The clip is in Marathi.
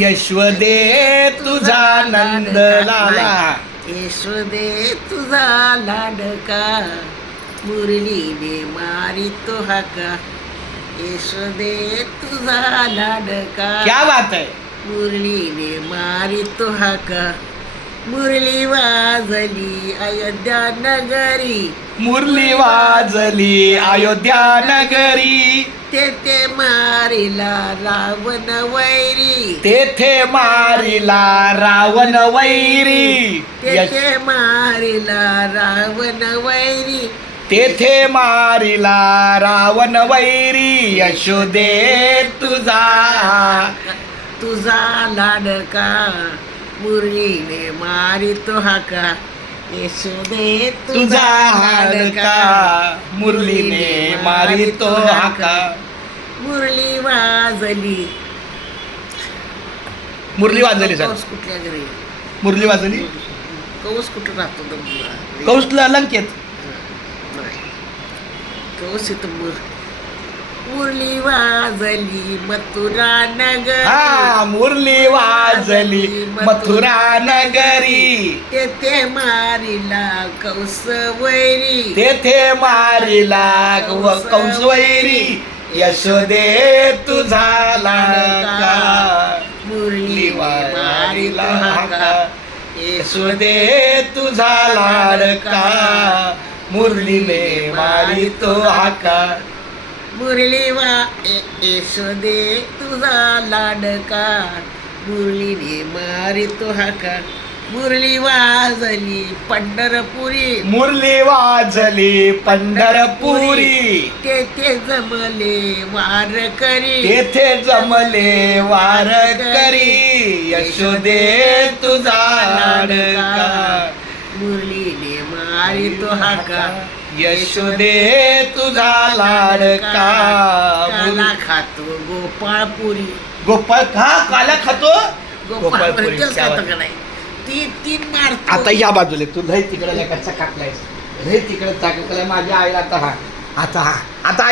यशवदे तुझा नंद लाला. यशोदे तुझा लाडका मुरलीने मारी तो हाका यशोदे तुझा लाडका क्या बात आहे मुरलीने मारी तो हाका मुरली वाजली अयोध्या नगरी. मुरली वाजली अयोध्या नगरी. तेथे मारिला रावण वैरी. तेथे मारिला रावण वैरी. तेथे मारिला रावण वैरी. तेथे मारिला रावण वैरी. यशोदे तुझा. तुझा लाडका. मुरलीने मारी तो हाका यशोदे तुझा हाडका मुरलीने मारी तो हाका मुरली वाजली मुरली वाजली सर कौस कुठल्या घरी मुरली वाजली कौस कुठं राहतो कौशला लंकेत नाही. कौस इथं मुर मुरली वाजली मथुरा नगर. हा मुरली वाजली मथुरा नगरी. तेथे मारिला कौस वैरी तेथे मारिला व कंसवैरी. यशोदे तुझा लाडका मुरली मारिला हाका यशोदे तुझा लाडका मुरलीने मारी तो हाका मुरली वा यशोदे तुझा लाडका मुरलीने मारी तो हाका मुरली वाजली पंढरपुरी मुरली वाजली पंढरपुरी तेथे जमले वारकरी तेथे जमले वारकरी यशोदे तुझा मारी तो हाका यशोदे तुझा लाडका काला खातो गोपाळपुरी गोपाळ हा काला खातो? गोपाळपुरी. का नाही. ती तीन मारतो. आता या बाजूला तू लय तिकडे कच्चा कापलायस लय तिकडे चाकलाय माझ्या आईला आता हा आता हा आता